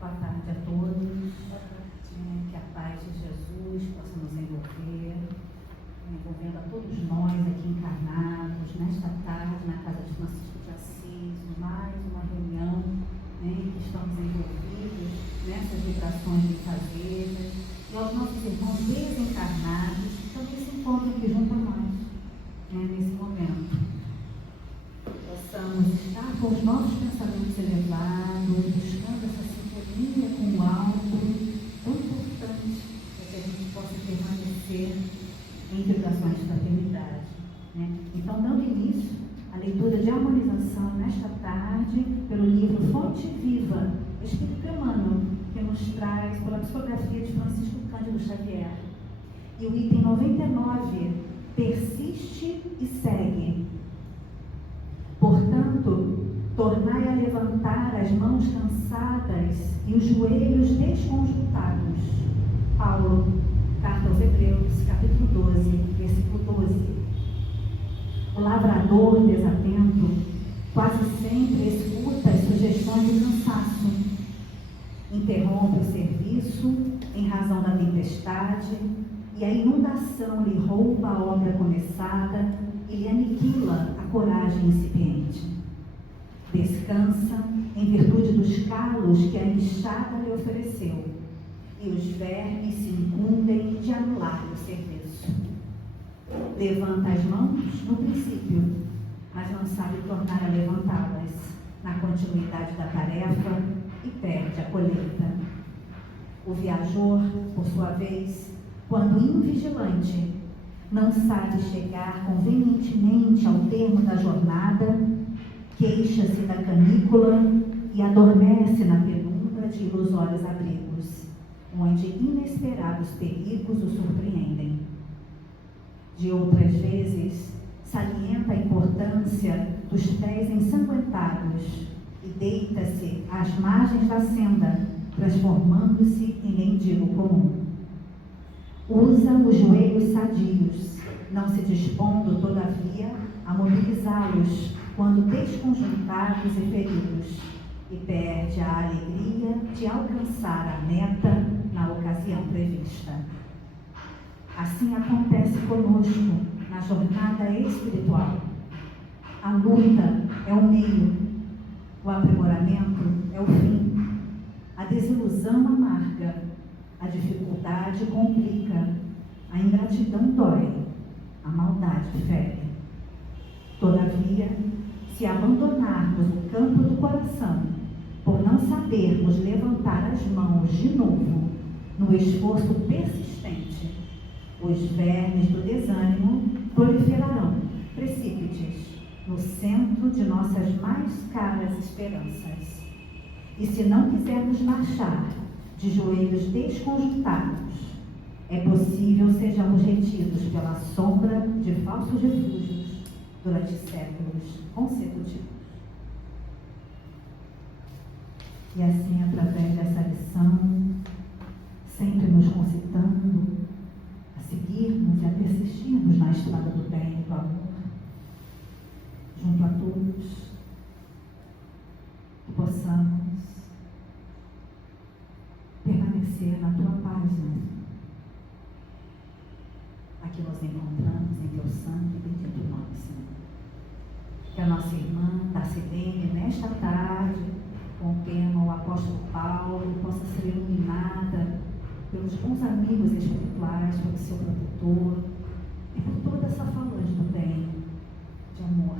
Boa tarde a todos. Que a paz de Jesus possa nos envolver, envolvendo a todos nós aqui encarnados, nesta tarde, na casa de Francisco de Assis, mais uma reunião, que estamos envolvidos nessas vibrações mensageras, e aos nossos irmãos desencarnados que também se encontram aqui junto a nós, nesse momento. Possamos estar com os nossos pensamentos elevados, buscando essa sintonia com o alto, tão importante para que a gente possa permanecer em vibrações de fraternidade. Então, dando início à leitura de harmonização nesta tarde, pelo livro Fonte Viva, Espírito Emmanuel, que nos traz pela psicografia de Francisco Cândido Xavier. E o item 99, persiste e segue. Portanto, tornai a levantar as mãos cansadas e os joelhos desconjuntados. Paulo, Carta aos Hebreus, capítulo 12, versículo 12. O lavrador desatento quase sempre escuta as sugestões do cansaço. Interrompe o serviço em razão da tempestade e a inundação lhe rouba a obra começada e lhe aniquila a coragem incipiente. Descansa em virtude dos calos que a enxada lhe ofereceu, e os vermes se incumbem de anular-lhe o serviço. Levanta as mãos no princípio, mas não sabe tornar a levantá-las na continuidade da tarefa e perde a colheita. O viajor, por sua vez, quando invigilante, não sabe chegar convenientemente ao termo da jornada, queixa-se da canícula e adormece na penumbra de ilusórios abrigos, onde inesperados perigos o surpreendem. De outras vezes, salienta a importância dos pés ensanguentados e deita-se às margens da senda, transformando-se em mendigo comum. Usa os joelhos sadios, não se dispondo, todavia, a mobilizá-los quando desconjuntados e feridos, e perde a alegria de alcançar a meta na ocasião prevista. Assim acontece conosco na jornada espiritual. A luta é o meio, o aprimoramento é o fim, a desilusão amarga, a dificuldade complica, a ingratidão dói, a maldade fere. Todavia, se abandonarmos o campo do coração, por não sabermos levantar as mãos de novo, no esforço persistente, os vermes do desânimo proliferarão, precípites, no centro de nossas mais caras esperanças. E se não quisermos marchar de joelhos desconjuntados, é possível sejamos retidos pela sombra de falsos refúgios durante séculos consecutivos. E assim, através dessa lição, sempre nos concitando a seguirmos e a persistirmos na estrada do bem e do amor, junto a todos, que possamos permanecer na tua paz, Aqui nos encontramos em teu santo e bendito nome, Senhor. Que a nossa irmã Tarcilene, nesta tarde, com o tema O Apóstolo Paulo, possa ser iluminada pelos bons amigos espirituais, pelo seu protetor e por toda essa falange do bem, de amor,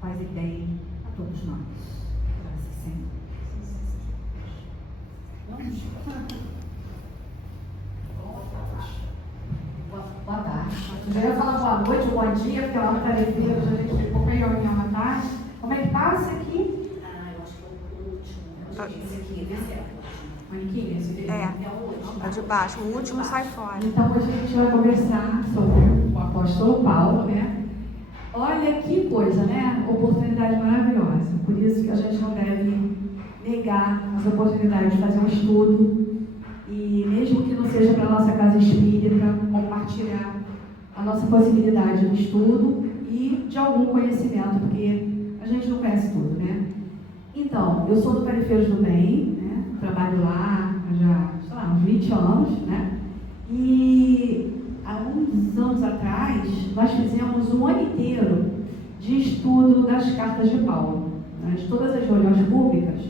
paz e bem a todos nós. Graças, Senhor. Boa tarde. Eu já ia falar boa noite, bom dia, porque lá no Tarefeiro a gente ficou bem reunião à tarde. Como é que tá esse aqui? Eu acho que é o último. Esse aqui, Maniquinho, esse aqui? É o de baixo, o último sai fora. Então a gente vai conversar sobre o apóstolo Paulo, Olha que coisa, Oportunidade maravilhosa. Por isso que a gente não deve negar as oportunidades de fazer um estudo e mesmo que não seja para a nossa casa espírita, compartilhar a nossa possibilidade de estudo e de algum conhecimento, porque a gente não conhece tudo, Então, eu sou do Perifeiros do Bem, trabalho lá já, sei lá, uns 20 anos, né? E há uns anos atrás, nós fizemos um ano inteiro de estudo das cartas de Paulo. Todas as reuniões públicas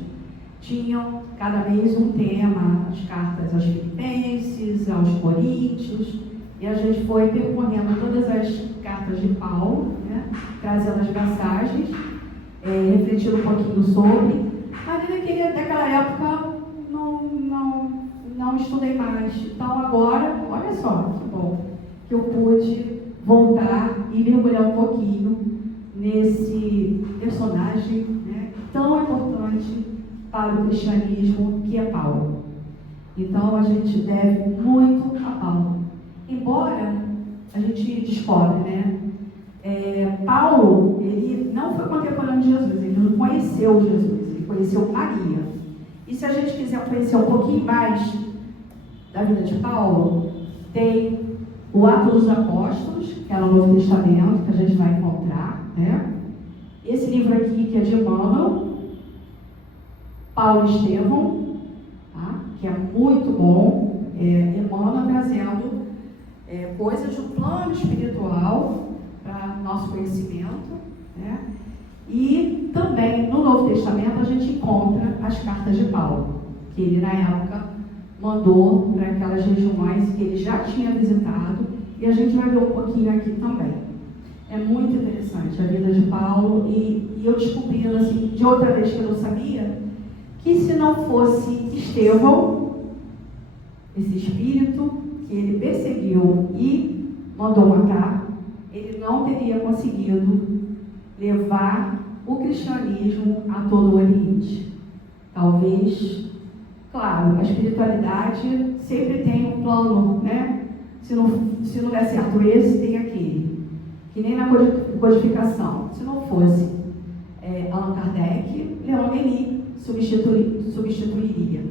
tinham cada mês um tema, as cartas aos Filipenses, aos Coríntios, e a gente foi percorrendo todas as cartas de Paulo, né, trazendo as passagens, refletindo um pouquinho sobre, mas naquela época não estudei mais. Então agora, olha só, que bom, que eu pude voltar e mergulhar um pouquinho nesse personagem, né, tão importante para o cristianismo, que é Paulo. Então a gente deve muito a Paulo. Embora a gente descobre, né, Paulo, ele não foi contemporâneo de Jesus, ele não conheceu Jesus, ele conheceu Maria. E se a gente quiser conhecer um pouquinho mais da vida de Paulo, tem o Atos dos Apóstolos, que é no Novo Testamento, que a gente vai encontrar, né? Esse livro aqui, que é de Emmanuel, Paulo e Estevão, tá? Que é muito bom, Emmanuel trazendo coisas do plano espiritual para nosso conhecimento, né? E também no Novo Testamento a gente encontra as cartas de Paulo, que ele na época mandou para aquelas regiões que ele já tinha visitado, e a gente vai ver um pouquinho aqui também. É muito interessante a vida de Paulo, e eu descobrindo assim, de outra vez que eu não sabia, que se não fosse Estevão, esse espírito que ele perseguiu e mandou matar, ele não teria conseguido levar o cristianismo a todo o Oriente. Talvez, claro, a espiritualidade sempre tem um plano, né? Se não der certo esse, tem aquele. Que nem na codificação. Se não fosse Allan Kardec, Leon Denis substituiria.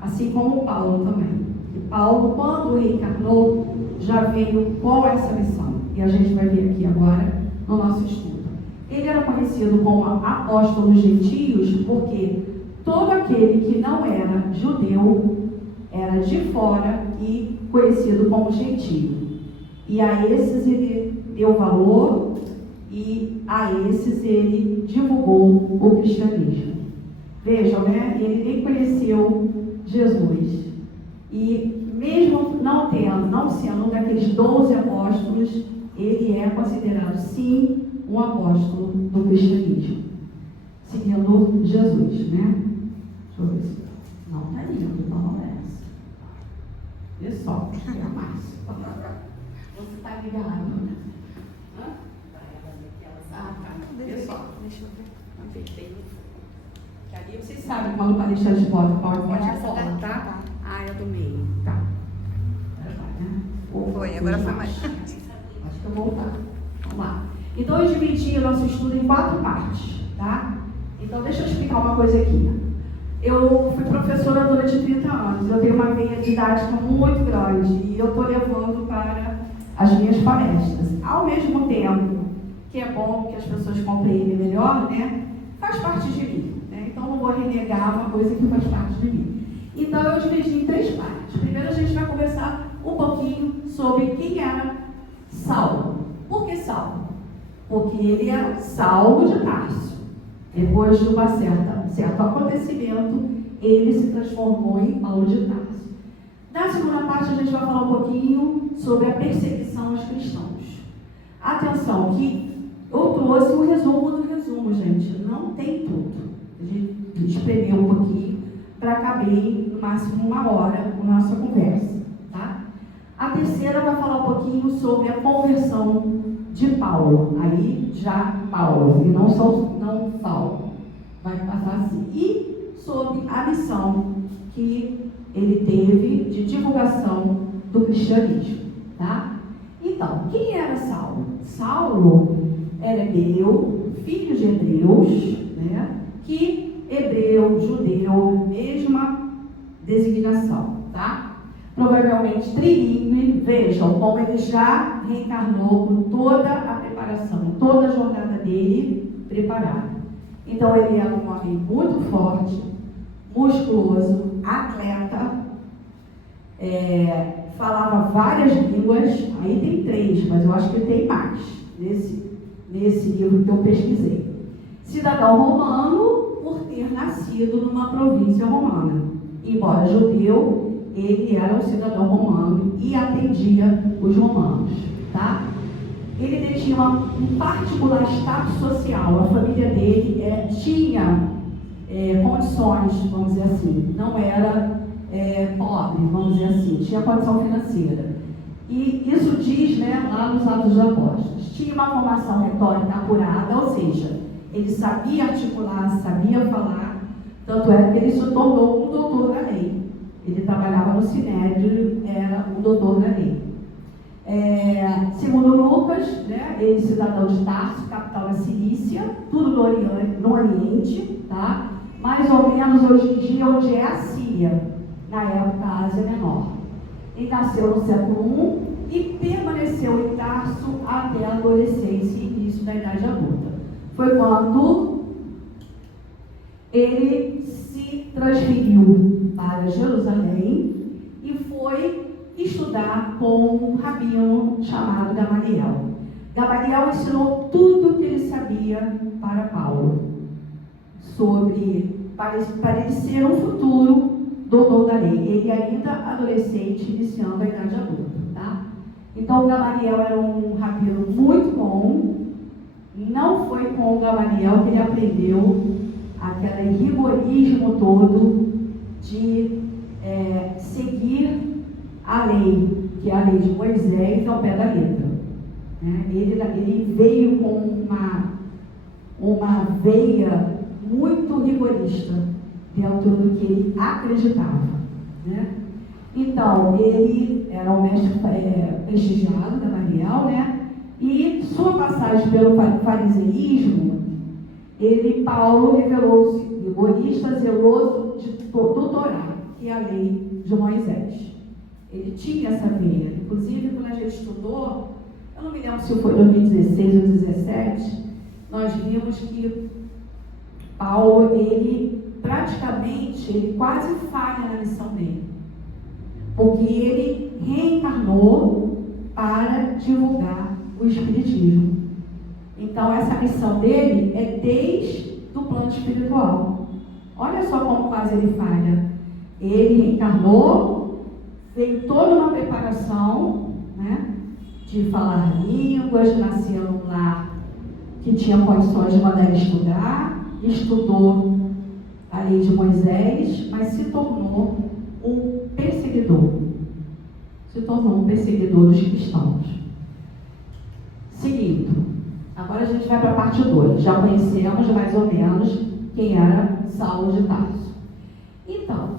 Assim como Paulo também. E Paulo, quando reencarnou, já veio com essa missão. E a gente vai ver aqui agora no nosso estudo. Ele era conhecido como apóstolo dos gentios porque todo aquele que não era judeu era de fora e conhecido como gentio. E a esses ele deu valor e a esses ele divulgou o cristianismo. Vejam, né? Ele nem conheceu Jesus. E mesmo não sendo um daqueles 12 apóstolos, ele é considerado, sim, um apóstolo do cristianismo, seguindo Jesus, né? Deixa eu ver se não está lindo, então não é essa. Vê só, é mais. Você está ligado, né? Ah, tá. Vê só. Deixa eu ver. Apertei. Que ali vocês sabem quando o palestrante bota o PowerPoint é fora, tá? Ah, é do meio. Tá. Foi, agora foi mais. Acho que eu vou voltar. Vamos lá. Então, eu dividi o nosso estudo em 4 partes, tá? Então, deixa eu explicar uma coisa aqui. Eu fui professora durante 30 anos, eu tenho uma veia didática muito grande e eu estou levando para as minhas palestras. Ao mesmo tempo que é bom que as pessoas compreendem melhor, né? Faz parte de mim, né? Então, não vou renegar uma coisa que faz parte de mim. Então, eu dividi em 3 partes. Primeiro, a gente vai conversar um pouquinho sobre quem era Saulo. Por que Saulo? Porque ele era Saulo de Tarso. Depois de um certo acontecimento, ele se transformou em Paulo de Tarso. Na segunda parte, a gente vai falar um pouquinho sobre a perseguição aos cristãos. Atenção, que eu trouxe o resumo do resumo, gente. Não tem tudo. A gente espremeu um pouquinho para caber no máximo 1 hora a nossa conversa, tá? A terceira vai falar um pouquinho sobre a conversão de Paulo. Aí já Paulo, e não Paulo. Vai passar assim. E sobre a missão que ele teve de divulgação do cristianismo, tá? Então, quem era Saulo? Saulo era hebreu, filho de hebreus, né? Que hebreu, judeu, mesma designação, tá? Provavelmente trilingue. Vejam como ele já reencarnou com toda a preparação, toda a jornada dele preparada. Então ele era um homem muito forte, musculoso, falava várias línguas, aí tem 3, mas eu acho que tem mais nesse livro que eu pesquisei. Cidadão romano por ter nascido numa província romana. Embora judeu, ele era um cidadão romano e atendia os romanos, tá? Ele tinha um particular status social, a família dele tinha condições, vamos dizer assim, não era pobre, vamos dizer assim, tinha condição financeira. E isso diz, lá nos Atos dos Apóstolos, tinha uma formação retórica apurada, ou seja, ele sabia articular, sabia falar, tanto é que ele se tornou um doutor da lei. Ele trabalhava no Sinédrio, era um doutor da lei. Segundo Lucas, ele cidadão de Tarso, capital da Cilícia, tudo no Oriente, tá? Mais ou menos hoje em dia, onde é a Síria, na época a Ásia Menor. Ele nasceu no século I e permaneceu em Tarso até a adolescência e início da idade adulta. Foi quando ele se transferiu para Jerusalém e foi estudar com um rabino chamado Gamaliel. Gamaliel ensinou tudo o que ele sabia para Paulo, para ele ser um futuro doutor da lei. Ele ainda adolescente, iniciando a idade adulta, tá? Então, Gamaliel era um rabino muito bom. Não foi com o Gamaliel que ele aprendeu aquele rigorismo todo de seguir a lei, que é a lei de Moisés ao pé da letra. Ele veio com uma veia muito rigorista dentro do que ele acreditava. Então, ele era um mestre prestigiado, Gamaliel, e sua passagem pelo fariseísmo, Paulo revelou-se rigorista, zeloso do Torá, que é a lei de Moisés. Ele tinha essa veia. Inclusive, quando a gente estudou, eu não me lembro se foi 2016 ou 2017, nós vimos que Paulo, ele quase falha na missão dele. Porque ele reencarnou para divulgar o Espiritismo. Então, essa missão dele é desde o plano espiritual. Olha só como quase ele falha. Ele reencarnou, veio toda uma preparação, de falar línguas, nasceu num lar que tinha condições de mandar ele estudar, estudou a lei de Moisés, mas se tornou um perseguidor. Dos cristãos. Seguindo, agora a gente vai para a parte 2. Já conhecemos mais ou menos quem era Saulo de Tarso. Então,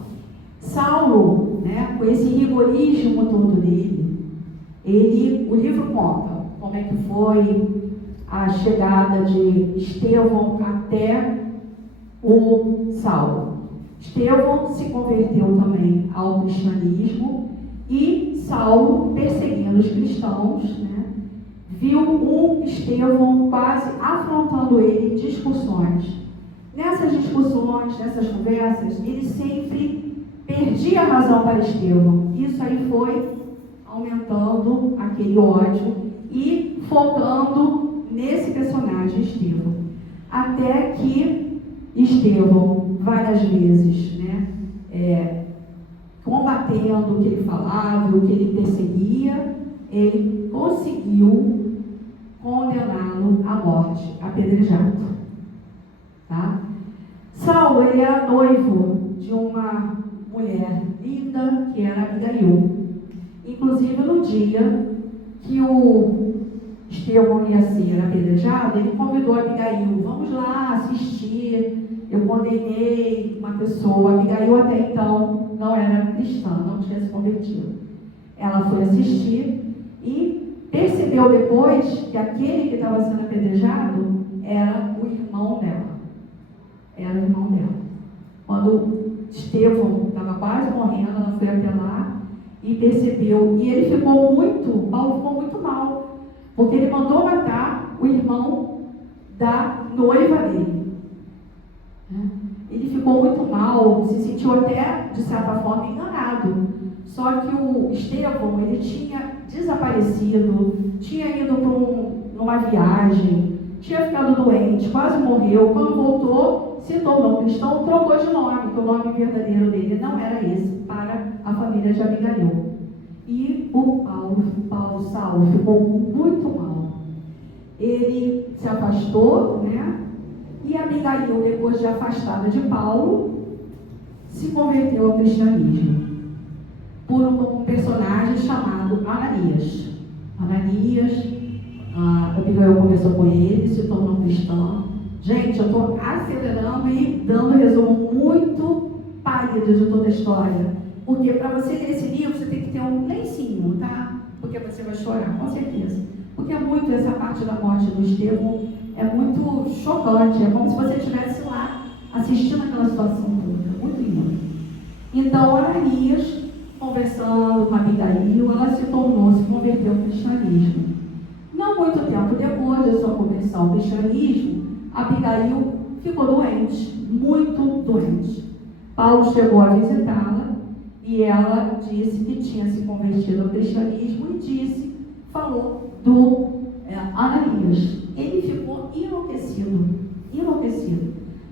Saulo, com esse rigorismo todo dele, o livro conta como é que foi a chegada de Estevão até o Saulo. Estevão se converteu também ao cristianismo e Saulo, perseguindo os cristãos, viu um Estevão quase afrontando ele em discussões. Nessas discussões, nessas conversas, ele sempre perdia a razão para Estevão. Isso aí foi aumentando aquele ódio e focando nesse personagem Estevão. Até que Estevão, várias vezes, combatendo o que ele falava, o que ele perseguia, ele conseguiu condená-lo à morte, apedrejado. Tá? Saulo, ele era noivo de uma mulher linda, que era Abigail. Inclusive, no dia que o Estevão ia ser apedrejado, ele convidou a Abigail: vamos lá assistir, eu condenei uma pessoa. Abigail até então não era cristã, não tinha se convertido. Ela foi assistir e percebeu depois que aquele que estava sendo apedrejado era o irmão dela. Quando Estevão estava quase morrendo, ela foi até lá e percebeu. E ele Paulo ficou muito mal, porque ele mandou matar o irmão da noiva dele. Ele ficou muito mal, se sentiu até, de certa forma, enganado, Só que o Estevão, ele tinha desaparecido, tinha ido para numa viagem, tinha ficado doente, quase morreu. Quando voltou, se tornou cristão, trocou de nome, porque o nome verdadeiro dele não era esse, para a família de Abigail. E o Saulo, ficou muito mal. Ele se afastou, né? E Abigail, depois de afastada de Paulo, se converteu ao cristianismo por um personagem chamado Ananias. Abigail conversou com ele, se tornou cristão. Gente, eu estou acelerando e dando um resumo muito pálido de toda a história. Porque para você ler esse livro, você tem que ter um lencinho, tá? Porque você vai chorar, com certeza. Porque é muito essa parte da morte do Estevão, é muito chocante. É como se você estivesse lá assistindo aquela situação toda. Muito lindo. Então, Ananias, conversando com Abigail, ela se converteu ao cristianismo. Não muito tempo depois da sua conversão ao cristianismo, Abigail ficou doente, muito doente. Paulo chegou a visitá-la e ela disse que tinha se convertido ao cristianismo e falou do Ananias. Ele ficou enlouquecido.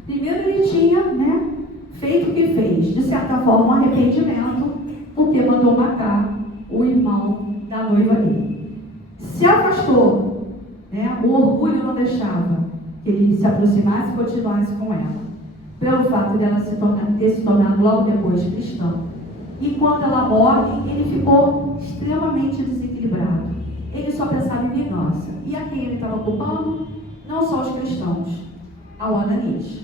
Primeiro ele tinha, feito o que fez, de certa forma um arrependimento, porque mandou matar o irmão da noiva dele. Se afastou, o orgulho não deixava que ele se aproximasse e continuasse com ela, pelo fato dela ter se tornado logo depois cristã. E quando ela morre, ele ficou extremamente desequilibrado. Ele só pensava em vingança. E a quem ele estava culpando? Não só os cristãos, ao Ananias.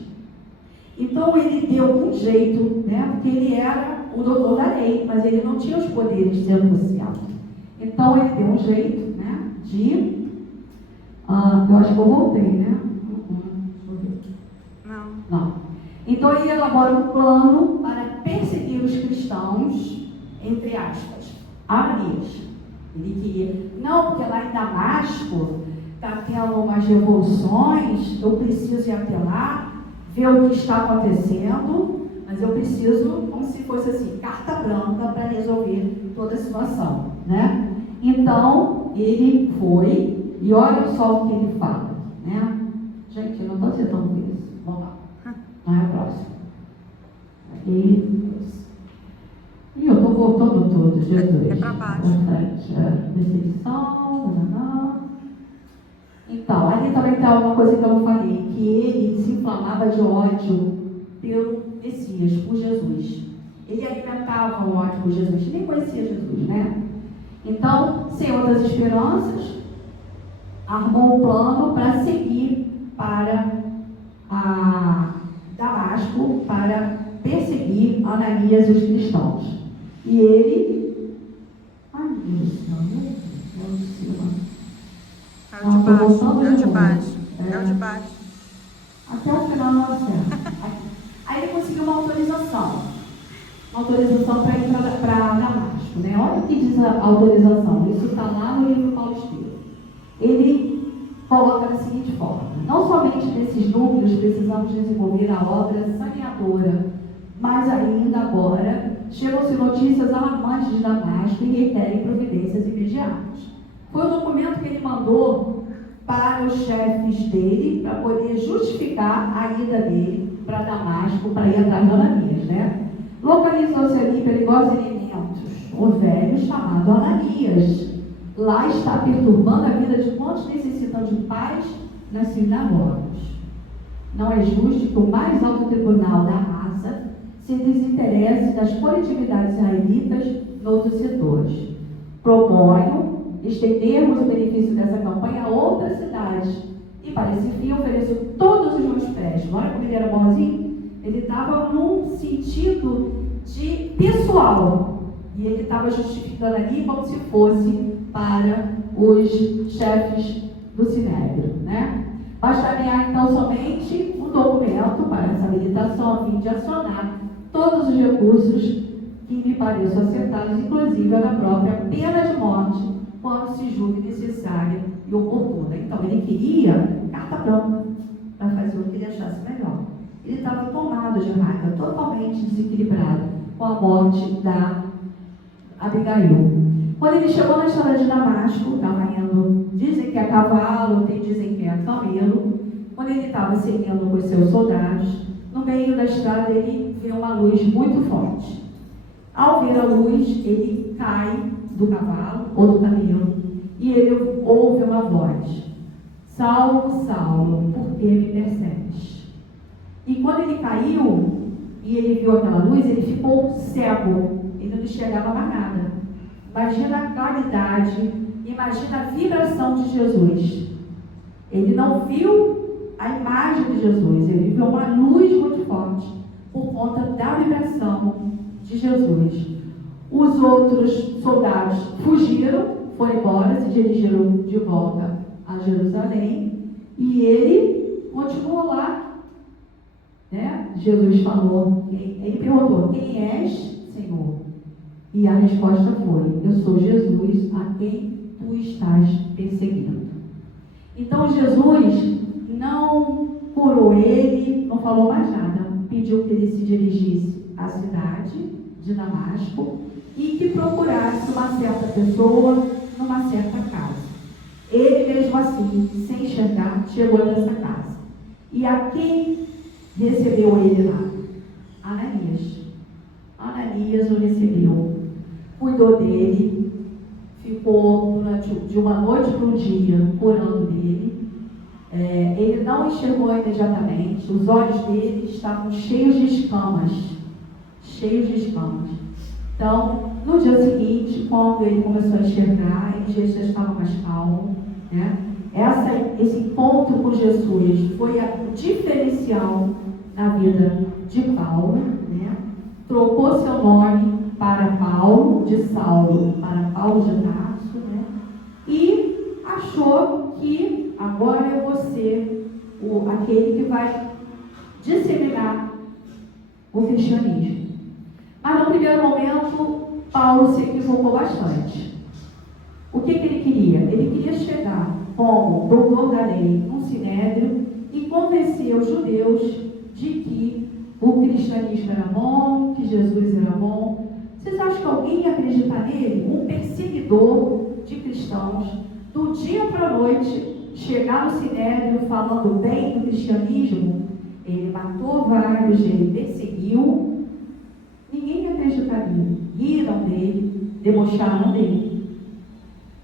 Então ele deu um jeito, porque ele era o doutor da lei, mas ele não tinha os poderes de anunciar. Então ele deu um jeito, de... eu acho que eu voltei, né? Não. Então ele elabora um plano para perseguir os cristãos, entre aspas, Ananias. Ele queria, não, porque lá em Damasco está tendo umas revoluções, eu preciso ir até lá, ver o que está acontecendo, mas eu preciso, como se fosse assim, carta branca para resolver toda a situação, Então, ele foi, e olha só o que ele fala, Gente, eu não estou acertando isso. Vamos lá. Não é o próximo. E eu estou voltando todo, Jesus. É para baixo. Decepção, Então, ali também está uma coisa que eu não falei, que ele se inflamava de ódio pelo Messias, por Jesus. Ele alimentava o ódio por Jesus, nem conhecia Jesus, Então, sem outras esperanças, armou um plano para seguir para Damasco, para perseguir Ananias e os cristãos. E ele... Ai, meu Deus, É o de baixo. É o de baixo. Até o final não acerta. Aí ele conseguiu uma autorização para ir para Damasco, Olha o que diz a autorização. Isso está lá no livro Paulo Estevam. Ele coloca da seguinte forma: não somente nesses núcleos precisamos desenvolver a obra saneadora, mas ainda agora chegam-se notícias alarmantes de Damasco e requerem providências imediatas. Foi o documento que ele mandou para os chefes dele, para poder justificar a ida dele para Damasco, para ir atrás de Ananias, Localizou-se ali perigosos elementos, o velho chamado Ananias. Lá está perturbando a vida de quantos necessitam de paz nas sinagogas. Não é justo que o mais alto tribunal da raça se desinteresse das coletividades israelitas noutros setores. Proponho estendermos o benefício dessa campanha a outras cidades e, para esse fim, ofereço todos os meus préstimos. Olha como ele era bonzinho. Ele estava num sentido de pessoal e ele estava justificando ali como se fosse para os chefes do Sinédrio, Bastaria então somente um documento para essa habilitação a fim de acionar todos os recursos que me pareçam acertados, inclusive a da própria pena de morte, quando se julgue necessária e oportuna. Então ele queria carta branca para fazer o que ele achasse melhor. Ele estava tomado de raiva, totalmente desequilibrado com a morte Abigail. Quando ele chegou na estrada de Damasco, estava indo, dizem que é cavalo, dizem que é camelo. Quando ele estava seguindo com os seus soldados, no meio da estrada ele viu uma luz muito forte. Ao ver a luz, ele cai do cavalo ou do camelo e ele ouve uma voz: Saulo, Saulo, por que me persegues? E quando ele caiu e ele viu aquela luz, ele ficou cego, ele não enxergava mais nada. Imagina a claridade, imagina a vibração de Jesus. Ele não viu a imagem de Jesus, ele viu uma luz muito forte por conta da vibração de Jesus. Os outros soldados fugiram, foram embora, se dirigiram de volta a Jerusalém e ele continuou lá, né? Jesus falou, ele perguntou: quem és, Senhor? E a resposta foi: eu sou Jesus a quem tu estás perseguindo. Então Jesus não curou ele, não falou mais nada, pediu que ele se dirigisse à cidade de Damasco e que procurasse uma certa pessoa numa certa casa. Ele mesmo assim, sem enxergar, chegou nessa casa. E a quem recebeu ele lá? Ananias. Ananias o recebeu, cuidou dele, ficou durante de uma noite para um dia curando dele. Ele não enxergou imediatamente, os olhos dele estavam cheios de escamas. Então, no dia seguinte, quando ele começou a enxergar, ele já estava mais calmo, né? Esse encontro com Jesus foi o diferencial na vida de Paulo, né? Trocou seu nome para Paulo, de Saulo para Paulo de Tarso, né? E achou que agora eu vou ser aquele que vai disseminar o cristianismo. Mas no primeiro momento, Paulo se equivocou bastante. O que ele queria? Ele queria chegar como doutor da lei num sinédrio e convencer os judeus de que o cristianismo era bom, que Jesus era bom. Vocês acham que alguém ia acreditar nele? Um perseguidor de cristãos, do dia para a noite, chegar no sinédrio falando bem do cristianismo? Ele matou vários, ele perseguiu. Ninguém acreditaria. Riram dele, debocharam dele.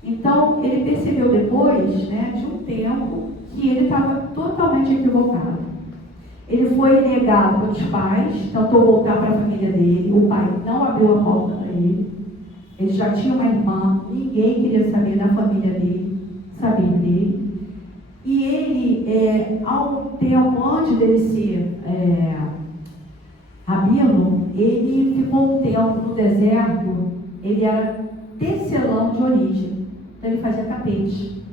Então, ele percebeu depois, né, de um tempo, que ele estava totalmente equivocado. Ele foi negado pelos pais, tentou voltar para a família dele, o pai não abriu a porta para ele. Ele já tinha uma irmã, ninguém queria saber da família dele, saber dele. E ele, há um tempo antes dele ser rabino, ele ficou um tempo no deserto. Ele era tecelão de origem, então ele fazia tapete.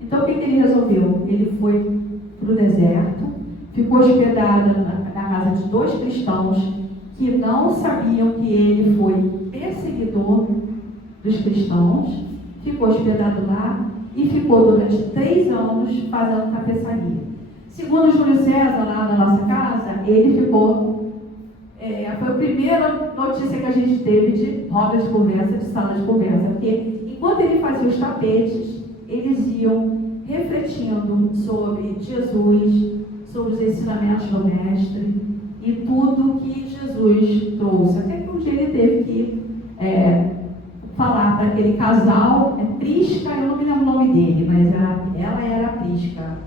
Então o que ele resolveu? Ele foi para o deserto, ficou hospedado na casa de 2 cristãos que não sabiam que ele foi perseguidor dos cristãos, ficou hospedado lá e ficou durante 3 anos fazendo tapeçaria. Segundo Júlio César, lá na nossa casa, ele ficou... foi a primeira notícia que a gente teve de rodas de conversa, de sala de conversa, porque enquanto ele fazia os tapetes, eles iam refletindo sobre Jesus, sobre os ensinamentos do Mestre e tudo que Jesus trouxe. Até que um dia ele teve que falar para aquele casal, Prisca, eu não me lembro o nome dele, mas ela era Prisca,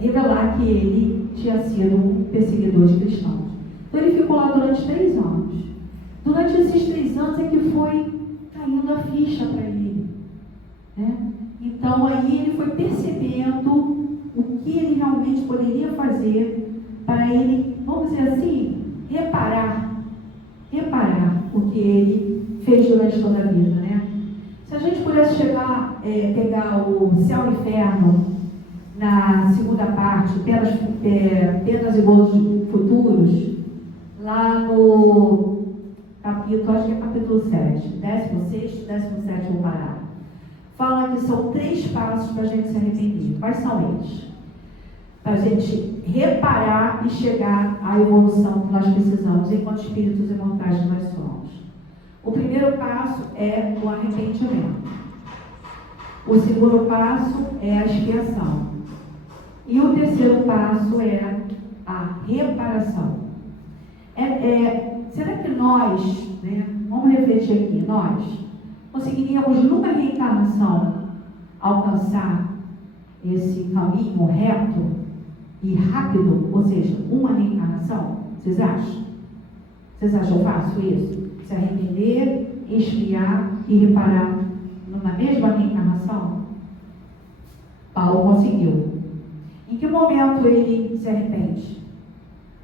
revelar que ele tinha sido um perseguidor de cristãos. Então ele ficou lá durante 3 anos. Durante esses 3 anos é que foi caindo a ficha para ele, né? Então aí ele foi percebendo o que ele realmente poderia fazer para ele, vamos dizer assim, reparar o que ele fez durante toda a vida, né? Se a gente pudesse pegar o céu e o inferno na segunda parte, penas e gozos futuros, lá no capítulo, acho que é capítulo 7, 16º, 17º parágrafo, fala que são 3 passos para a gente se arrepender. Quais são eles? Para a gente reparar e chegar à evolução que nós precisamos enquanto espíritos imortais que nós somos. O primeiro passo é o arrependimento. O segundo passo é a expiação. E o terceiro passo é a reparação. Será que nós, vamos refletir aqui, nós conseguiríamos numa reencarnação alcançar esse caminho reto e rápido, ou seja, uma reencarnação? Vocês acham? Vocês acham fácil isso? Se arrepender, expiar e reparar na mesma reencarnação? Paulo conseguiu. Em que momento ele se arrepende?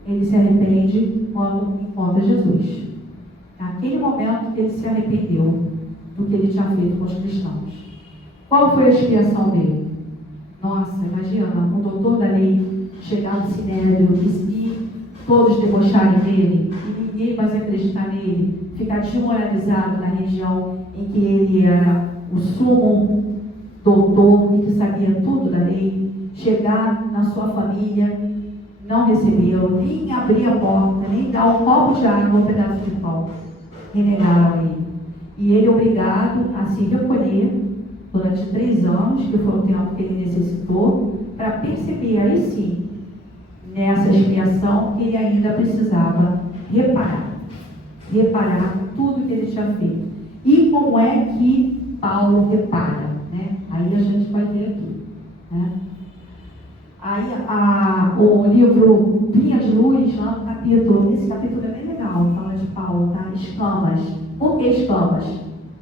Ele se arrepende quando encontra Jesus. Naquele momento que ele se arrependeu do que ele tinha feito com os cristãos. Qual foi a expiação dele? Nossa, imagina, um doutor da lei chegar no Sinédrio e todos debocharem dele, e ninguém mais acreditar nele, ficar desmoralizado na região em que ele era o sumo doutor e que sabia tudo da lei, chegar na sua família, não recebê-lo, nem abrir a porta, nem dar um copo de água, um pedaço de pão, renegaram ele. E ele obrigado a se recolher durante 3 anos, que foi o tempo que ele necessitou, para perceber aí sim, nessa expiação, que ele ainda precisava reparar tudo que ele tinha feito. E como é que Paulo repara? Aí a gente vai ver aqui. Aí o livro Vinha de Luz, lá no capítulo, esse capítulo é bem legal, fala de Paulo, tá? Escamas. Por que escamas?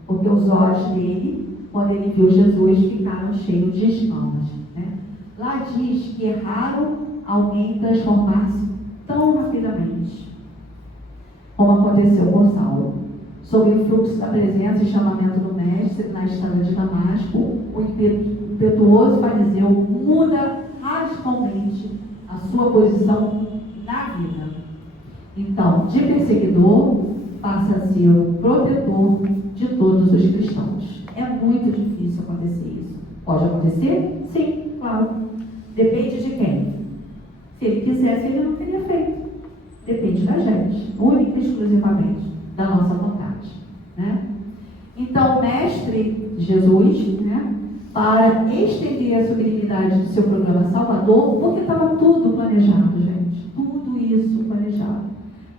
Porque os olhos dele, quando ele viu Jesus, ficaram cheios de escamas. Lá diz que é raro alguém transformar-se tão rapidamente como aconteceu com Saulo. Sob o influxo da presença e chamamento do Mestre na estrada de Damasco, o impetuoso fariseu muda radicalmente a sua posição na vida. Então, de perseguidor, passa a ser o protetor de todos os cristãos. É muito difícil acontecer isso. Pode acontecer? Sim, claro. Depende de quem? Se ele quisesse, ele não teria feito. Depende da gente, única e exclusivamente da nossa vontade. Então, o Mestre Jesus, para estender a soberanidade do seu programa Salvador, porque estava tudo planejado, gente. Tudo isso planejado.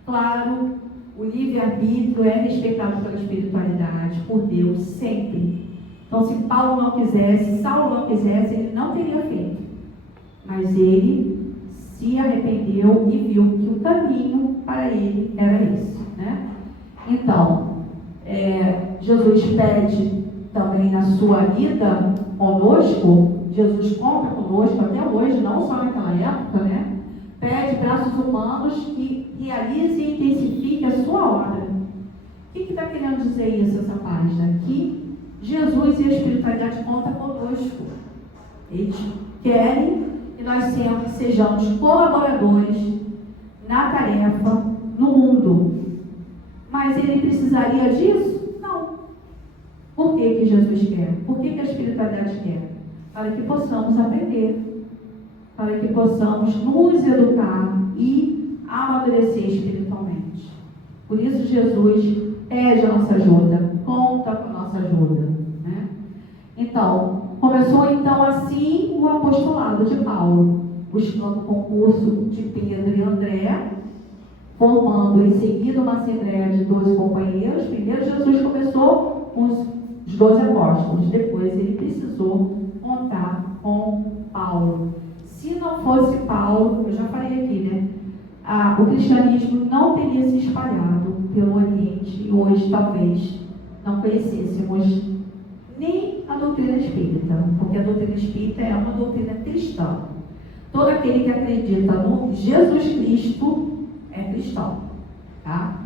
Claro, o livre-arbítrio é respeitado pela espiritualidade, por Deus, sempre. Então, se Paulo não quisesse, Saulo não quisesse, ele não teria feito. Mas ele se arrependeu e viu que o caminho para ele era esse. Então, Jesus pede também na sua vida conosco, Jesus conta conosco até hoje, não só naquela época, pede braços humanos que realize e intensifique a sua obra. O que está querendo dizer isso, essa página? Que Jesus e a espiritualidade contam conosco. Eles querem que nós sempre sejamos colaboradores na tarefa, no mundo. Mas ele precisaria disso? Não. Por que Jesus quer? Por que a espiritualidade quer? Para que possamos aprender, para que possamos nos educar e amadurecer espiritualmente. Por isso Jesus pede a nossa ajuda, conta com a nossa ajuda. Então, começou então assim o apostolado de Paulo, buscando o concurso de Pedro e André, formando em seguida uma assembleia de 12 companheiros. Primeiro Jesus começou com os 12 apóstolos, depois ele precisou contar com Paulo. Se não fosse Paulo, eu já falei aqui, o cristianismo não teria se espalhado pelo Oriente e hoje talvez não conhecêssemos nem a doutrina espírita, porque a doutrina espírita é uma doutrina cristã. Todo aquele que acredita no Jesus Cristo é cristão.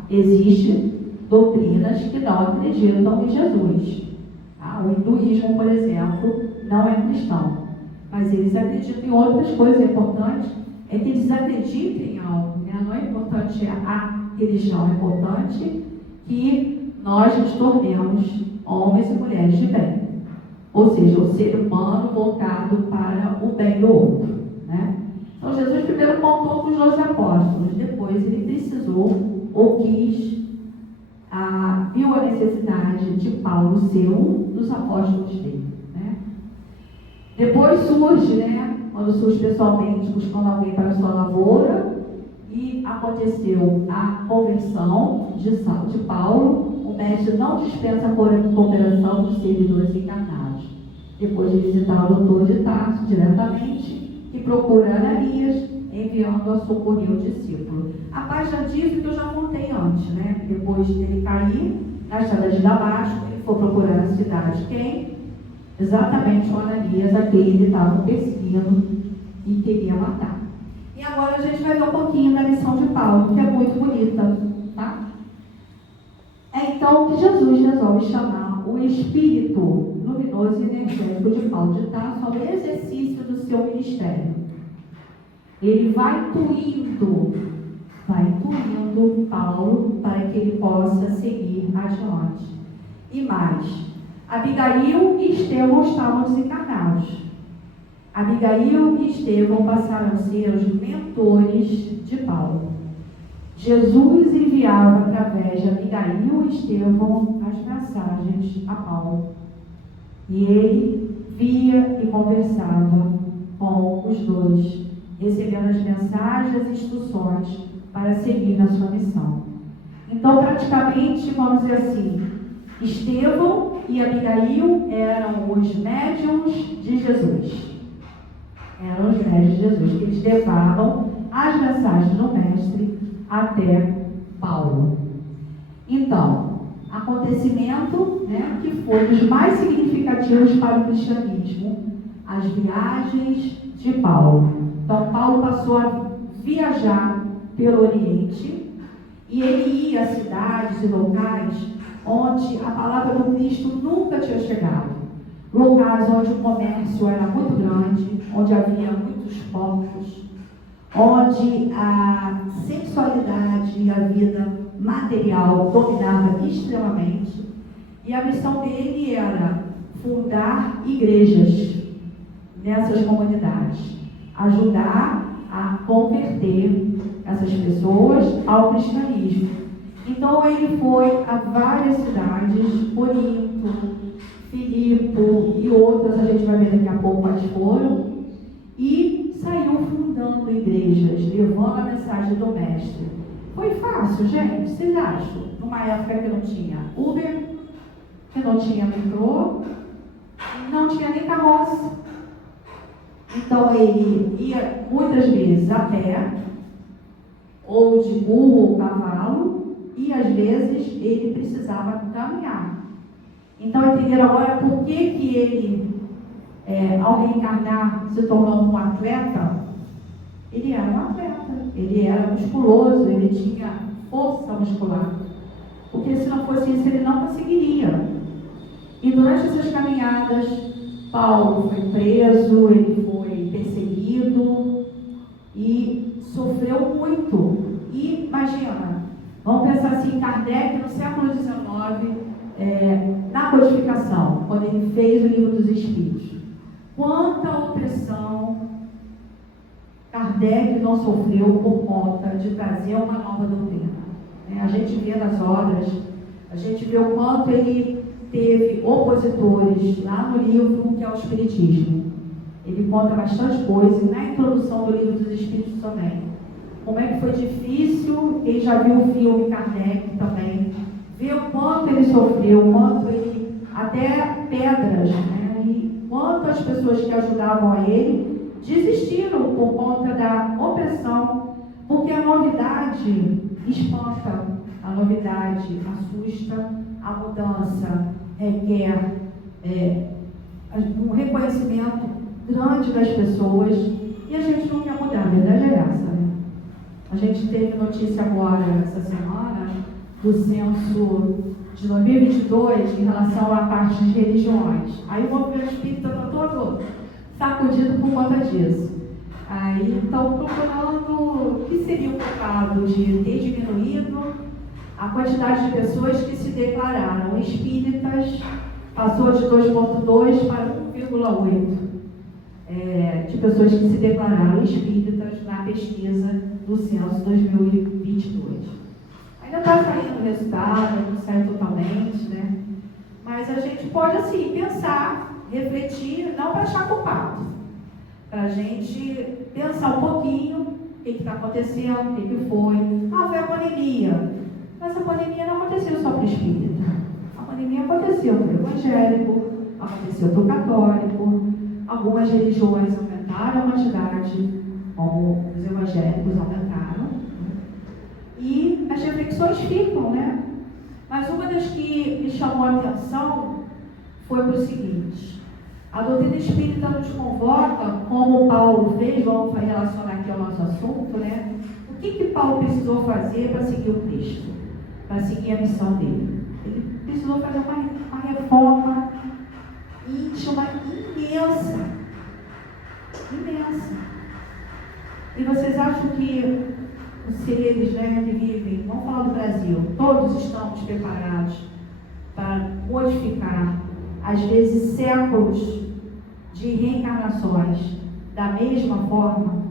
Existem doutrinas que não acreditam em Jesus. O hinduísmo, por exemplo, não é cristão, mas eles acreditam em outras coisas. É importante que eles acreditem em algo. Não é importante a religião, é importante que nós nos tornemos homens e mulheres de bem. Ou seja, o ser humano voltado para o bem do outro. Então Jesus primeiro contou com os 12 apóstolos, depois ele precisou ou quis viu a necessidade de Paulo ser um dos apóstolos dele, né? Depois surge, né, quando surge pessoalmente buscando alguém para a sua lavoura, e aconteceu a conversão de Paulo. O mestre não dispensa a cooperação dos servidores encarnados. Depois de visitar o doutor de Tarso diretamente, que procura Ananias, enviando a socorrer o discípulo. A paz já diz o que eu já contei antes, né? Depois dele cair na estrada de Damasco, ele foi procurar na cidade quem? Exatamente o Ananias, a quem ele estava perseguindo e queria matar. E agora a gente vai ver um pouquinho da lição de Paulo, que é muito bonita, tá? É então que Jesus resolve chamar o espírito luminoso e energético de Paulo de Tarso ao exercício do seu ministério. Ele vai intuindo Paulo para que ele possa seguir adiante. E mais, Abigail e Estevão estavam desencarnados. Abigail e Estevão passaram a ser os mentores de Paulo. Jesus enviava através de Abigail e Estevão as mensagens a Paulo. E ele via e conversava com os dois, recebendo as mensagens e as instruções para seguir na sua missão. Então, praticamente, vamos dizer assim, Estevão e Abigail eram os médiuns de Jesus. Eram os médiuns de Jesus, que eles levavam as mensagens do Mestre até Paulo. Então, acontecimento, né, que foi dos mais significativos para o cristianismo, as viagens de Paulo. Então, Paulo passou a viajar pelo Oriente e ele ia a cidades e locais onde a palavra do Cristo nunca tinha chegado. Locais onde o comércio era muito grande, onde havia muitos porcos, onde a sexualidade e a vida material dominava extremamente. E a missão dele era fundar igrejas nessas comunidades, ajudar a converter essas pessoas ao cristianismo. Então ele foi a várias cidades, Corinto, Filipo e outras, a gente vai ver daqui a pouco quais foram, e saiu fundando igrejas, levando a mensagem do Mestre. Foi fácil, gente? Vocês acham? Numa época que não tinha Uber, que não tinha metrô, não tinha nem carroça. Então ele ia muitas vezes a pé, ou de burro ou cavalo, e às vezes ele precisava caminhar. Então entenderam agora por que ele, ao reencarnar, se tornou um atleta? Ele era um atleta, ele era musculoso, ele tinha força muscular. Porque se não fosse isso, ele não conseguiria. E durante essas caminhadas, Paulo foi preso, ele foi perseguido e sofreu muito. E imagina, vamos pensar assim, Kardec no século XIX, na codificação, quando ele fez o Livro dos Espíritos, quanta opressão Kardec não sofreu por conta de trazer uma nova doutrina. A gente vê nas obras, a gente vê o quanto ele teve opositores lá no livro que é o Espiritismo. Ele conta bastante coisa, e na introdução do Livro dos Espíritos também. Como é que foi difícil, quem já viu o filme Kardec também, ver o quanto ele sofreu, o quanto ele, até pedras, né? E quanto as pessoas que ajudavam a ele desistiram por conta da opressão, porque a novidade espanta, a novidade assusta, a mudança requer um reconhecimento grande das pessoas, e a gente não quer mudar, a verdade é essa, né? A gente teve notícia agora, essa semana, do censo de 2022 em relação à parte de religiões. Aí o movimento espírita está todo sacudido por conta disso. Aí estão procurando o que seria o culpado de ter diminuído a quantidade de pessoas que se declararam espíritas, passou de 2,2 para 1,8 de pessoas que se declararam espíritas na pesquisa do censo 2022. Ainda está saindo o resultado, não sai totalmente, né? Mas a gente pode, assim, pensar, refletir, não para achar culpado. Para a gente pensar um pouquinho o que está acontecendo, o que foi. Foi a pandemia. Mas a pandemia não aconteceu só para o espírita. A pandemia aconteceu para o evangélico, aconteceu para o católico. Algumas religiões aumentaram a quantidade, como os evangélicos aumentaram. E as reflexões ficam, né? Mas uma das que me chamou a atenção foi para o seguinte: a doutrina espírita nos convoca, como Paulo fez, vamos relacionar aqui ao nosso assunto, né? O que Paulo precisou fazer para seguir o Cristo, para seguir a missão dele? Ele precisou fazer uma reforma íntima imensa. Imensa. E vocês acham que os seres, né, que vivem, vamos falar do Brasil, todos estamos preparados para modificar, às vezes, séculos de reencarnações da mesma forma?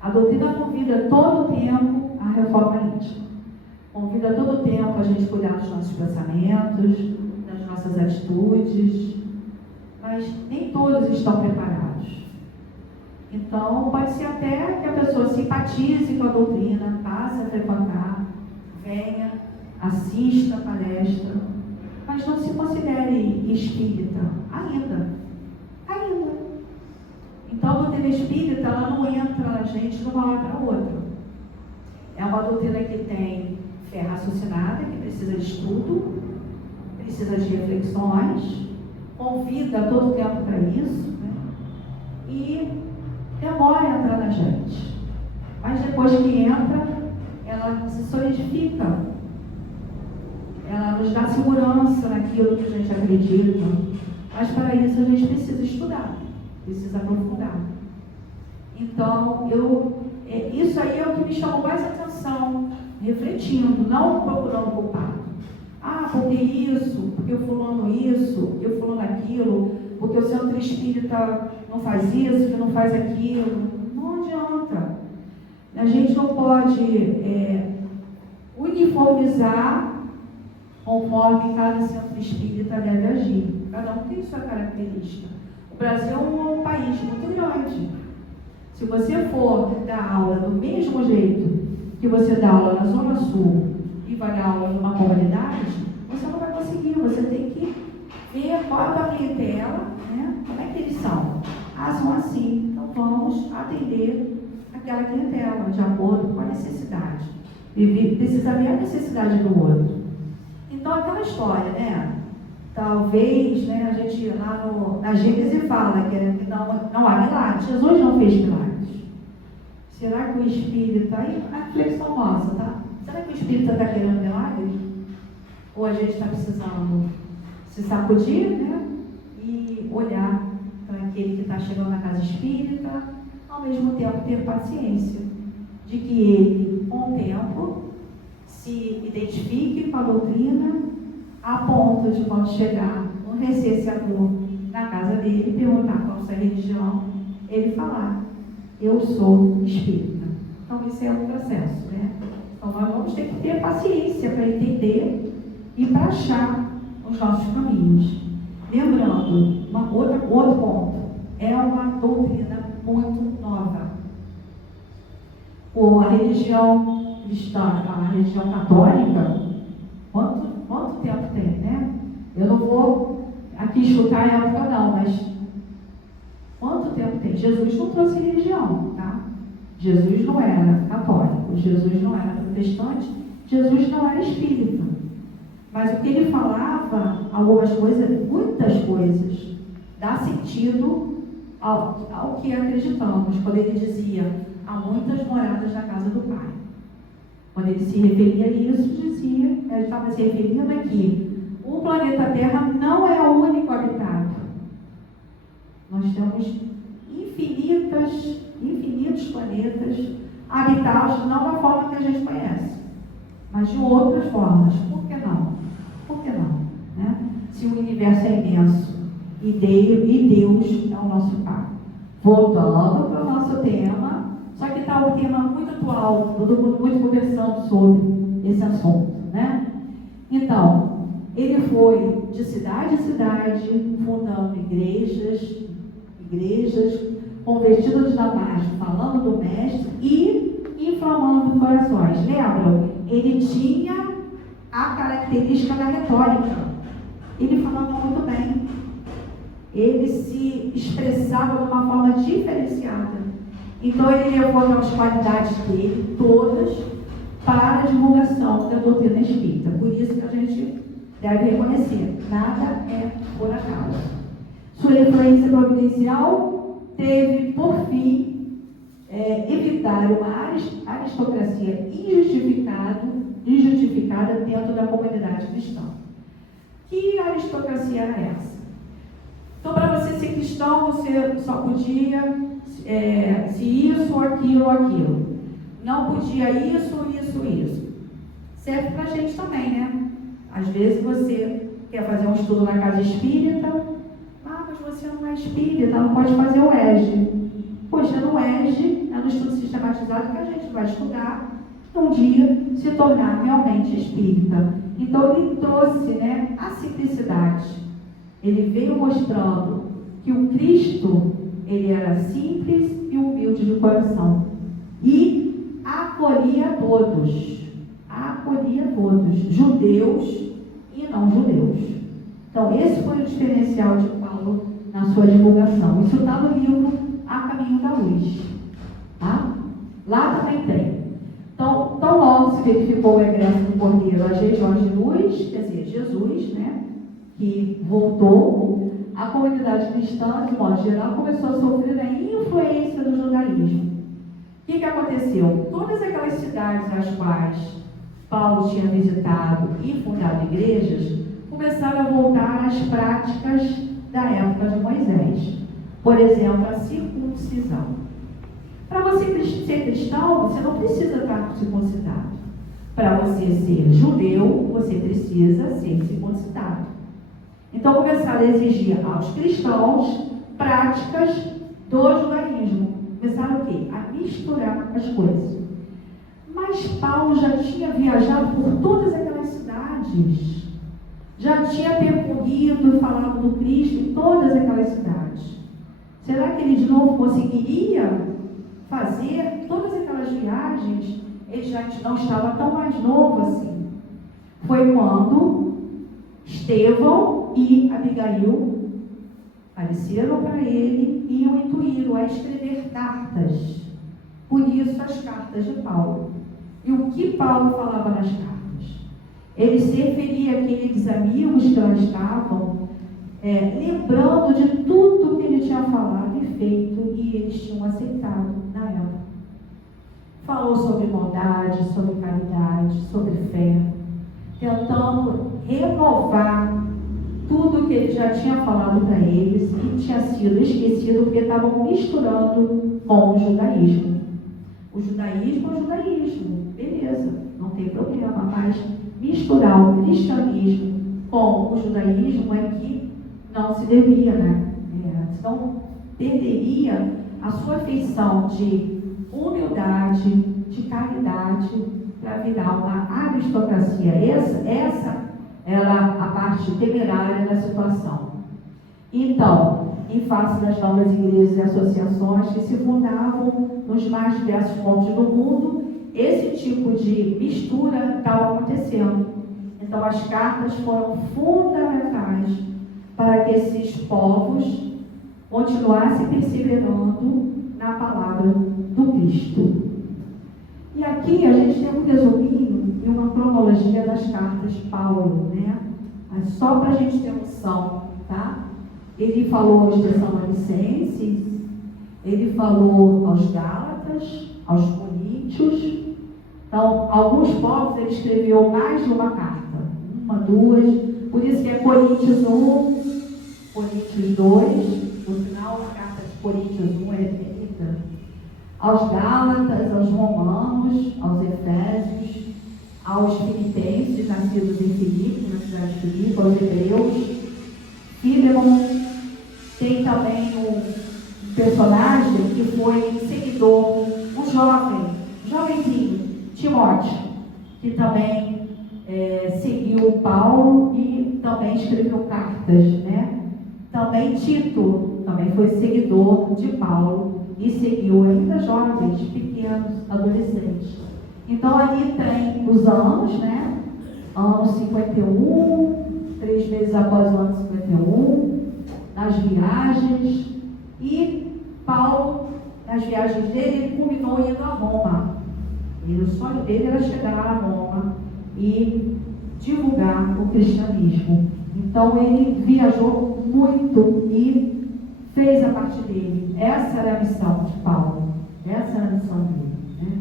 A doutrina convida todo o tempo a reforma íntima. Convida todo o tempo a gente cuidar dos nossos pensamentos, das nossas atitudes, mas nem todos estão preparados. Então, pode ser até que a pessoa simpatize com a doutrina, passe a frequentar, venha, assista a palestra, mas não se considere espírita ainda. Então, a doutrina espírita, ela não entra na gente de uma hora para outra. É uma doutrina que tem fé raciocinada, que precisa de estudo, precisa de reflexões, convida todo o tempo para isso, né? E demora a entrar na gente. Mas depois que entra, ela se solidifica. Ela nos dá segurança naquilo que a gente acredita. Mas para isso a gente precisa estudar, precisa aprofundar. Então, isso aí é o que me chamou mais atenção, refletindo, não procurando culpado. Porque isso, porque o fulano isso, porque o fulano aquilo, porque o centro espírita não faz isso, que não faz aquilo. Não adianta. A gente não pode uniformizar conforme cada centro espírita deve agir. Cada um tem sua característica. O Brasil é um país muito grande. Se você for dar aula do mesmo jeito que você dá aula na Zona Sul e vai dar aula numa comunidade, você não vai conseguir. Você tem que ver qual é a clientela, né? Como é que eles são. São assim. Então vamos atender aquela clientela de acordo com a necessidade. E precisa ver a necessidade do outro. Então aquela história, né? Talvez, né, a gente lá na Gênesis fala que não há milagres. Jesus não fez milagres. Será que o Espírito, aí a reflexão nossa, tá? Será que o Espírito está querendo milagres? Ou a gente está precisando se sacudir, né? E olhar para aquele que está chegando na casa espírita, ao mesmo tempo ter paciência de que ele, com o tempo, se identifique com a doutrina, a ponto de, quando chegar um recenseador na casa dele, perguntar qual é a sua religião, ele falar: eu sou espírita. Então, isso é um processo, né? Então, nós vamos ter que ter paciência para entender e para achar os nossos caminhos. Lembrando, outro ponto, é uma doutrina muito nova. A religião cristã, a religião católica, quanto tempo tem, né? Eu não vou aqui chutar a época não, mas quanto tempo tem? Jesus não trouxe religião, tá? Jesus não era católico, Jesus não era protestante, Jesus não era espírita. Mas o que ele falava, algumas coisas, muitas coisas, dá sentido ao que acreditamos. Quando ele dizia: há muitas moradas na casa do Pai. Quando ele se referia a isso, ele estava se referindo aqui: o planeta Terra não é o único habitado. Nós temos infinitos planetas habitados, não da forma que a gente conhece, mas de outras formas. Por que não? Por que não? Né? Se o universo é imenso e Deus é o nosso Pai. Voltando para o nosso tema, só que está um tema muito atual, todo mundo muito conversando sobre esse assunto, né? Então, ele foi de cidade em cidade, fundando igrejas, convertidos na paz, falando do Mestre e inflamando corações. Lembram? Ele tinha a característica da retórica. Ele falava muito bem. Ele se expressava de uma forma diferenciada. Então, ele levou as qualidades dele, todas, para a divulgação da doutrina espírita. Por isso que a gente deve reconhecer, nada é por acaso. Sua influência providencial teve, por fim, evitar uma aristocracia injustificada dentro da comunidade cristã. Que aristocracia era essa? Então, para você ser cristão, você só podia se isso, aquilo. Não podia isso. Serve para a gente também, né? Às vezes você quer fazer um estudo na casa espírita, mas você não é espírita, não pode fazer o ESG. Poxa, no ESG, no estudo sistematizado, que a gente vai estudar, um dia se tornar realmente espírita. Então, ele trouxe, né, a simplicidade. Ele veio mostrando que o Cristo, ele era simples e humilde de coração. E acolhia todos, judeus e não judeus. Então, esse foi o diferencial de Paulo na sua divulgação. Isso está no livro A Caminho da Luz. Tá? Lá também tem. Então, tão logo se verificou o egresso do Cordeiro a jejum de luz, quer dizer, Jesus, né, que voltou, a comunidade cristã, de modo geral, começou a sofrer a influência do judaísmo. O que aconteceu? Todas aquelas cidades às quais Paulo tinha visitado e fundado igrejas, começaram a voltar às práticas da época de Moisés. Por exemplo, a circuncisão. Para você ser cristão, você não precisa estar circuncidado. Para você ser judeu, você precisa ser circuncidado. Então, começaram a exigir aos cristãos práticas do judaísmo. Começaram o quê? A misturar as coisas. Mas Paulo já tinha viajado por todas aquelas cidades. Já tinha percorrido e falado do Cristo em todas aquelas cidades. Será que ele de novo conseguiria fazer todas aquelas viagens? Ele já não estava tão mais novo assim. Foi quando Estevão e Abigail apareceram para ele e o intuíram a escrever cartas. Por isso, as cartas de Paulo. E o que Paulo falava nas cartas? Ele se referia àqueles amigos que lá estavam, lembrando de tudo que ele tinha falado e feito, e eles tinham aceitado na época. Falou sobre bondade, sobre caridade, sobre fé, tentando renovar tudo que ele já tinha falado para eles e tinha sido esquecido porque estavam misturando com o judaísmo. O judaísmo é o judaísmo, beleza, não tem problema, mas misturar o cristianismo com o judaísmo é que não se devia, né? Senão perderia a sua feição de humildade, de caridade, para virar uma aristocracia. Essa era a parte temerária da situação. Então, em face das novas igrejas e associações que se fundavam nos mais diversos pontos do mundo, esse tipo de mistura estava acontecendo. Então, as cartas foram fundamentais para que esses povos continuassem perseverando na palavra do Cristo. E aqui a gente tem um resuminho e uma cronologia das cartas de Paulo, né? Mas só para a gente ter noção, tá? Ele falou aos Tessalonicenses, ele falou aos Gálatas, aos Coríntios. Então, alguns povos ele escreveu mais de uma carta, uma, duas, por isso que é Coríntios 1, Coríntios 2, no final a carta de Coríntios 1 é feita aos Gálatas, aos Romanos, aos Efésios, aos Filipenses, nascidos em Filipe, na cidade de Filipe, aos Hebreus, Fílemon. Tem também um personagem que foi seguidor, um jovenzinho, Timóteo. que também seguiu Paulo e também escreveu cartas, né? Também Tito também foi seguidor de Paulo e seguiu ainda jovens, pequenos, adolescentes. Então ali tem os anos, né? Ano 51, 3 meses após o ano 51, nas viagens, e Paulo, nas viagens dele, ele culminou indo a Roma. E o sonho dele era chegar a Roma e divulgar o cristianismo. Então ele viajou muito e fez a parte dele. Essa era a missão de Paulo. Essa era a missão dele, né?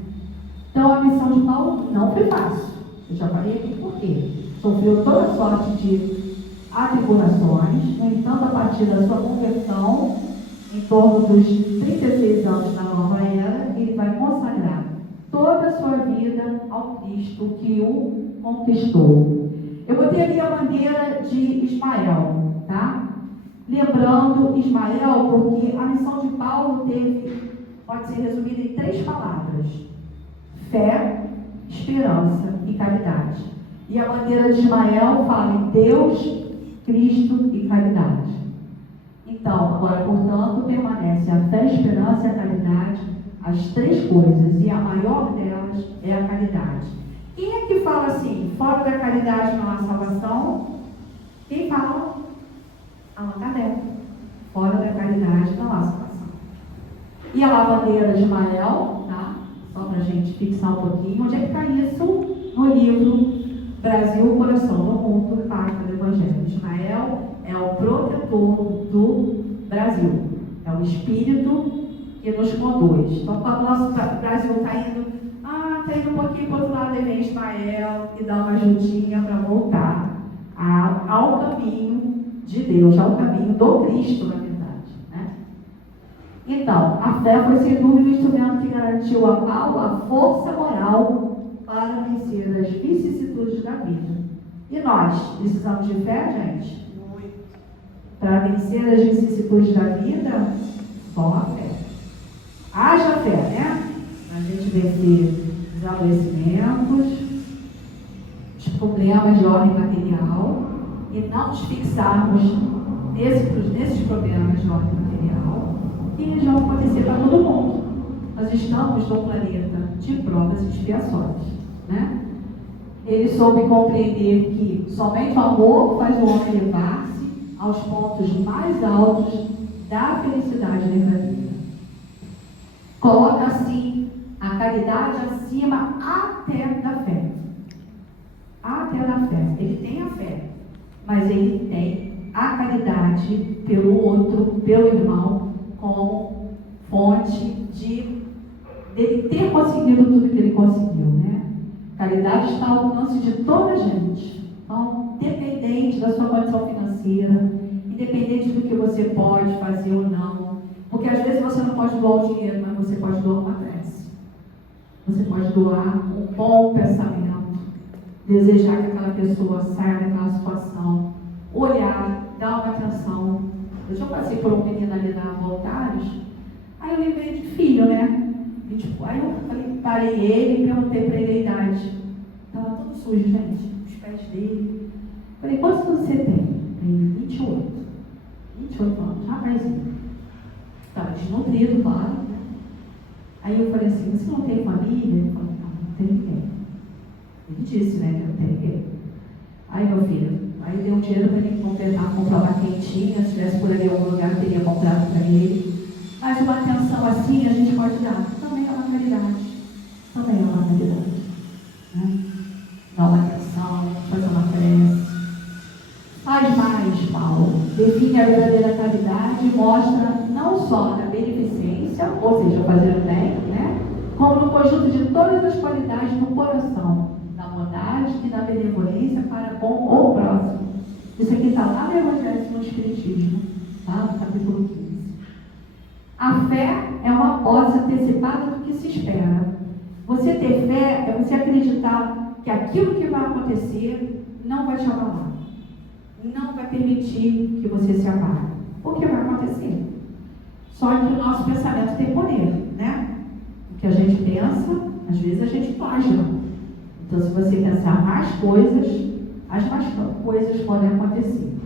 Então a missão de Paulo não foi fácil. Eu já falei aqui por quê. Sofreu toda sorte de atribulações. No entanto, a partir da sua conversão, em torno dos 36 anos na nova era, ele vai consagrar toda a sua vida ao Cristo que o conquistou. Eu botei ali a bandeira de Ismael, tá? Lembrando Ismael, porque a missão de Paulo pode ser resumida em 3 palavras: fé, esperança e caridade. E a bandeira de Ismael fala em Deus, Cristo e caridade. Então, agora, portanto, permanece a fé, a esperança e a caridade, as 3 coisas, e a maior delas é a caridade. Quem é que fala assim, fora da caridade não há salvação? Quem fala? Allan Kardec. Fora da caridade não há salvação. E a bandeira de Ismael, tá? Só para a gente fixar um pouquinho, onde é que está isso? No livro Brasil, Coração do Mundo, Carta do Evangelho. Ismael é o protetor do Brasil, é o espírito que nos conduz. Então, quando o nosso Brasil está indo um pouquinho para o outro lado, aí vem Ismael e dá uma ajudinha para voltar ao caminho de Deus, ao caminho do Cristo, na verdade, né? Então, a fé foi sem dúvida o instrumento que garantiu a Paulo a força moral para vencer as vicissitudes da vida. E nós precisamos de fé, gente? Para vencer as vicissitudes da vida, só a fé. Haja fé, né? A gente vencer os adoecimentos, os problemas de ordem material, e não nos fixarmos nesses problemas de ordem material, que eles vão acontecer para todo mundo. Nós estamos num planeta de provas e expiações, né? Ele soube compreender que somente o amor faz o homem elevar-se aos pontos mais altos da felicidade verdadeira. Coloca assim a caridade acima até da fé. Até da fé. Ele tem a fé, mas ele tem a caridade pelo outro, pelo irmão, como fonte de ele ter conseguido tudo que ele conseguiu, né? Caridade está ao alcance de toda a gente. Então, independente da sua condição financeira, independente do que você pode fazer ou não, porque às vezes você não pode doar o dinheiro, mas você pode doar uma prece. Você pode doar um bom pensamento, desejar que aquela pessoa saia daquela situação, olhar, dar uma atenção. Eu já passei por um menino ali na Voltares, aí eu lembrei de filho, né? Aí eu parei ele e perguntei para ele a idade. Estava todo sujo, gente, os pés dele. Falei, quantos anos você tem? Ele, 28. 28 anos, rapazinho. Estava desnutrido, claro. Né? Aí eu falei assim, você não tem família? Ele falou, não tem ninguém. Ele disse, né, que não tem ninguém. Aí, meu filho, aí deu um dinheiro para ele comprar uma quentinha. Se tivesse por ali algum lugar, eu teria comprado para ele. Mas uma atenção assim a gente pode dar. Também é uma caridade. Também é uma caridade. Né? Dá uma atenção, fazer uma prece. Faz mais, Paulo. Define a verdadeira caridade e mostra não só na beneficência, ou seja, fazer o bem, né? Como no conjunto de todas as qualidades no coração, na bondade e na benevolência para com o próximo. Isso aqui está lá no Evangelho no Espiritismo, tá? No capítulo 15. A fé é uma posse antecipada do que se espera. Você ter fé é você acreditar que aquilo que vai acontecer não vai te abalar. Não vai permitir que você se abale. Porque vai acontecer. Só que o nosso pensamento tem poder, né? O que a gente pensa, às vezes a gente plagia. Então, se você pensar mais coisas, as mais coisas podem acontecer.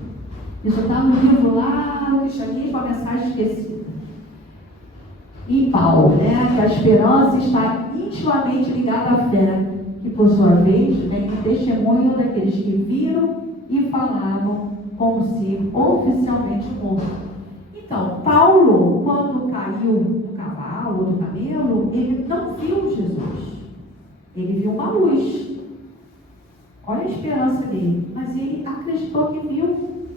Isso está no livro lá, no Cristianismo, a Mensagem Esquecida. E Paulo, né, que a esperança está intimamente ligada à fé, que por sua vez vem em testemunho daqueles que viram e falavam como se oficialmente morto. Então, Paulo, quando caiu do cavalo ou do camelo, ele não viu Jesus. Ele viu uma luz. Olha a esperança dele. Mas ele acreditou que viu.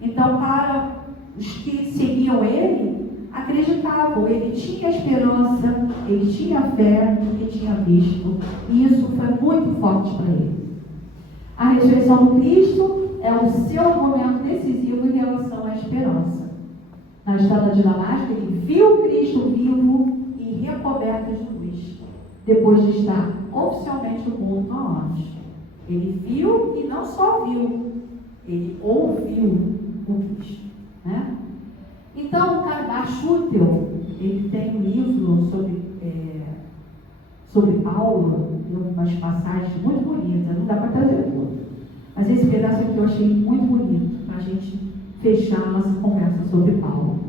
Então, para os que seguiam ele, acreditavam. Ele tinha esperança, ele tinha fé, ele tinha visto. E isso foi muito forte para ele. A ressurreição do Cristo é o seu momento decisivo em relação à esperança. Na estrada de Damasco, ele viu Cristo vivo e recoberto de luz, depois de estar oficialmente morto há anos. Ele viu e não só viu, ele ouviu o Cristo, né? Então, o Karl Schutel, ele tem um livro sobre Paulo, umas passagens muito bonitas, não dá para trazer tudo. Mas esse pedaço aqui eu achei muito bonito, para a gente fechar a nossa conversa sobre Paulo.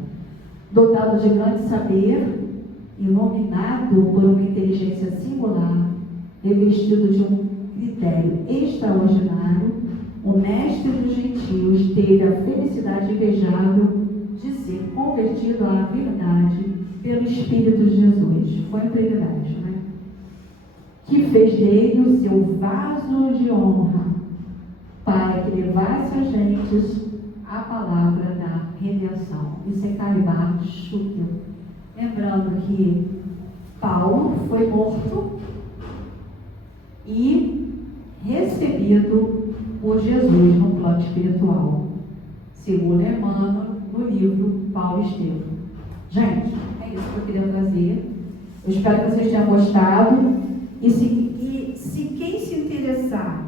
Dotado de grande saber, iluminado por uma inteligência singular, revestido de um critério extraordinário, o mestre dos gentios teve a felicidade invejável de ser convertido à verdade pelo Espírito de Jesus. Foi um privilégio, né? Que fez dele o seu vaso de honra, para que levasse as gentes a palavra da redenção. Isso é Karl Schutel. Lembrando que Paulo foi morto e recebido por Jesus no plano espiritual, segundo Emmanuel, no livro Paulo e Estevão. Gente, é isso que eu queria trazer. Eu espero que vocês tenham gostado. E se quem se interessar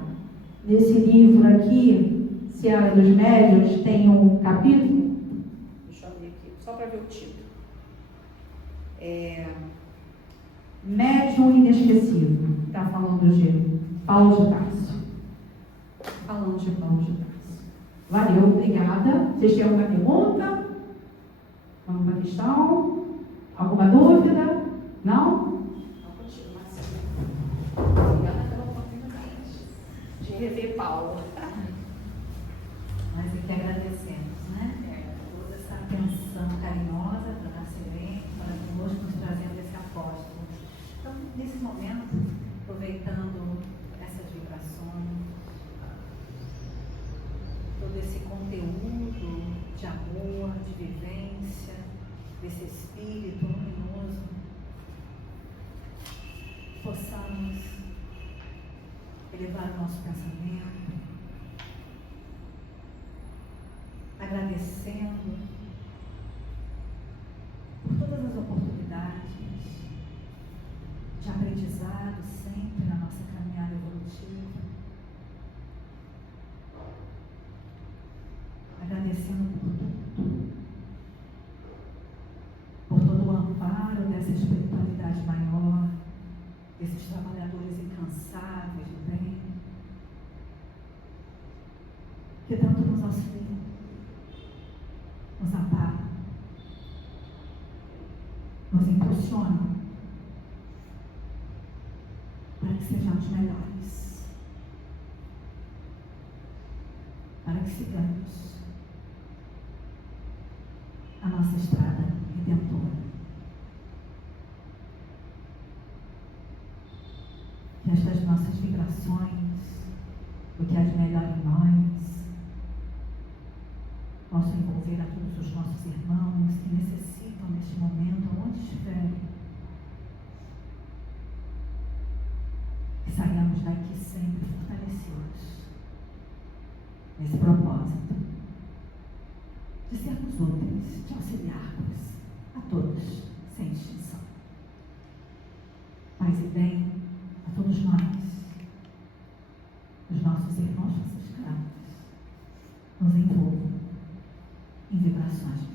nesse livro aqui, Seara dos Médiuns, tem um capítulo, deixa eu abrir aqui, só para ver o título. Médium Inesquecível. Está falando de Paulo de Tarso. Falando de Paulo de Tarso. Valeu, obrigada. Vocês têm alguma pergunta? Alguma questão? Alguma dúvida? Não? Então, continua assim. Obrigada pela oportunidade de rever Paulo. Nós aqui agradecemos, né? Toda essa atenção carinhosa da nossa evento, maravilhoso, nos trazendo esse apóstolo. Então, nesse momento, aproveitando essas vibrações, todo esse conteúdo de amor, de vivência, desse espírito luminoso, possamos elevar o nosso pensamento, agradecendo por todas as oportunidades de aprendizado sempre na nossa caminhada evolutiva, agradecendo por todo o amparo dessa espiritualidade maior, desses trabalhadores incansáveis do bem, que tanto nos auxiliam, nos amparam, nos impulsionam para que sejamos melhores, para que sigamos a nossa estrada redentora. Que estas nossas vibrações, o que há de melhor em nós, possam envolver a todos os nossos irmãos que necessitam neste momento, onde estiverem, que saiamos daqui sempre fortalecidos nesse propósito de sermos úteis, de auxiliarmos a todos, sem extinção. Paz e bem a todos nós, os nossos irmãos franciscanos, nos envolvam em vibrações